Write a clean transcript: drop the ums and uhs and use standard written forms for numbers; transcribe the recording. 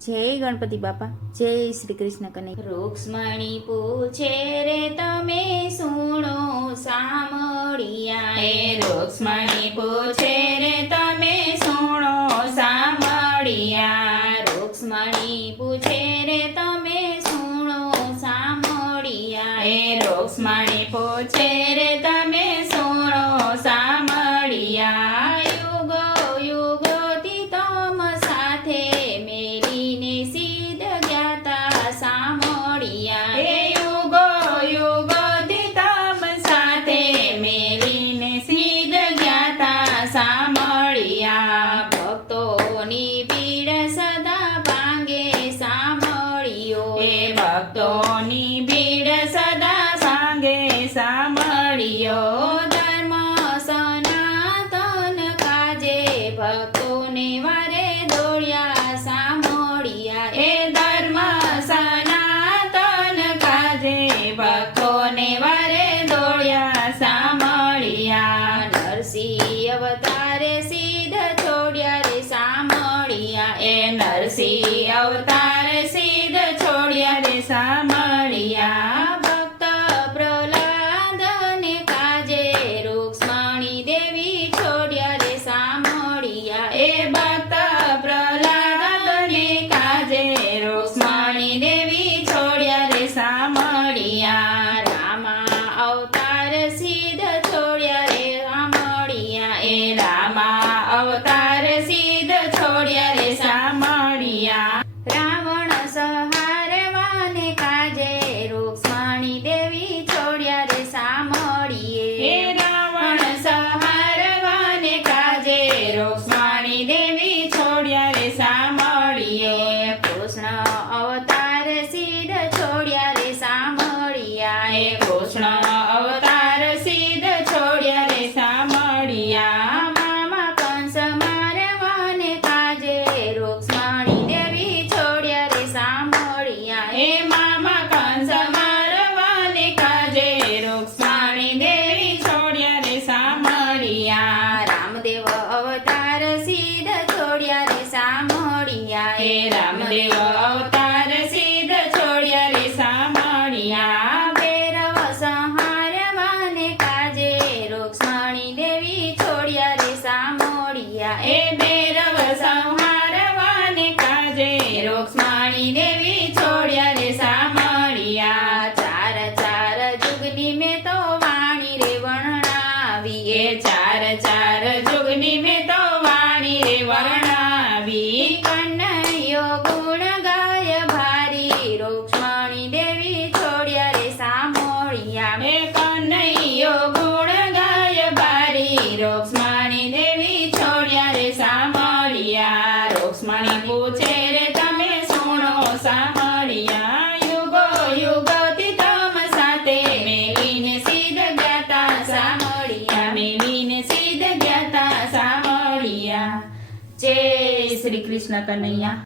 જય ગણપતિ બાપા, જય શ્રી કૃષ્ણ કનૈયા. રૂક્ષ્મણી પૂછે રે તમે સુણો સામળિયા. હે રૂક્ષ્મણી પૂછે રે તમે સુણો સામળિયા. રૂક્ષ્મણી પૂછે રે તમે સુણો સામળિયા. હે રૂક્ષ્મણી પૂછે રે તમે સુણો સામળિયા. યુગો યુગોથી તમ સાથે મેલીને સિદ્ધ જ્ઞાતા સામળિયા. હે યુગો યુગોથી તમ સાથે મેલીને સિદ્ધ જ્ઞાતા સામળિયા. ભક્તોની ભીડ સદા ભાંગે સામળિયો. હે ભક્તોની ભીડ સદા સાંગે સામળિયો. ધર્મ સનાતન કાજે ભક્તોને વારે દોડ્યા સામળિયા. હે ધર્મ સનાતન કાજે ભક્તોને વારે દોડ્યા સામળિયા. નરસિંહ અવતારે સિદ્ધ છોડ્યા રે સામળિયા. એ નરસિંહ અવતાર સિદ્ધ છોડ્યા રે સામળિયા. ભક્ત પ્રહલાદને કાજે રૂક્ષ્મણી દેવી છોડ્યા રે સામળિયા. એ ભક્ત પ્રહલાદને કાજે રૂક્ષ્મણી દેવી છોડ્યા રે સામળિયા. રામા અવતાર સિદ્ધ છોડ્યા રે સામળિયા. એ રામા અવતાર સિદ્ધ છોડ્યા રે સામળિયા. રાવણ સંહારવાને કાજે રૂક્ષ્મણી દેવી છોડ્યા રે સામળિયે. હે રાવણ સંહારવાને કાજે રૂક્ષ્મણી દેવી છોડ્યા રે સામળિયે. કૃષ્ણ અવતાર સિદ્ધ છોડ્યા રે સામળિયા. હે કૃષ્ણ અવતાર સિદ્ધ છોડ્યા રે સામળિયા. મામા કંસ મારવાને કાજે રૂક્ષ્મણી દેવી છોડ્યા રે સામળિયા. હે મામા કંસ મારવાને કાજે રૂક્ષ્મણી દેવી છોડ્યા રે સામળિયા. રામદેવ અવતાર સિદ્ધ છોડ્યા રે સામળિયા. હે રામદેવ અવતાર સિદ્ધ છોડ્યા રે સામળિયા. ભૈરવ સંહારવાને કાજે રૂક્ષ્મણી દેવી છોડ્યા રે સામળિયા. હે ભૈરવ સંહારવાને કાજે રૂક્ષ્મણી દેવી છોડ્યા રે સામળિયા. ચાર ચાર જુગની મેં તો વાણી રે વર્ણનાવી. એ ચાર ચાર જુગની મેં તો વાણી રે વર્ણાવી. કનૈયો ગુણ ગાય ભારી રૂક્ષ્મણી દેવી છોડ્યા રે સામળિયા. હે કનૈયો ગુણ ગાય બારી રૂક્ષ્મણી દેવી છોડ્યા રે સામળિયા. રૂક્ષ્મણી પૂછે રે તમે સુણો સામળિયા. યુગો યુગોથી તમ સાથે મેલીને સિદ્ધ જ્ઞાતા સામળિયા. મેલીને સિદ્ધ જ્ઞાતા સામળિયા. જય શ્રી કૃષ્ણ કનૈયા.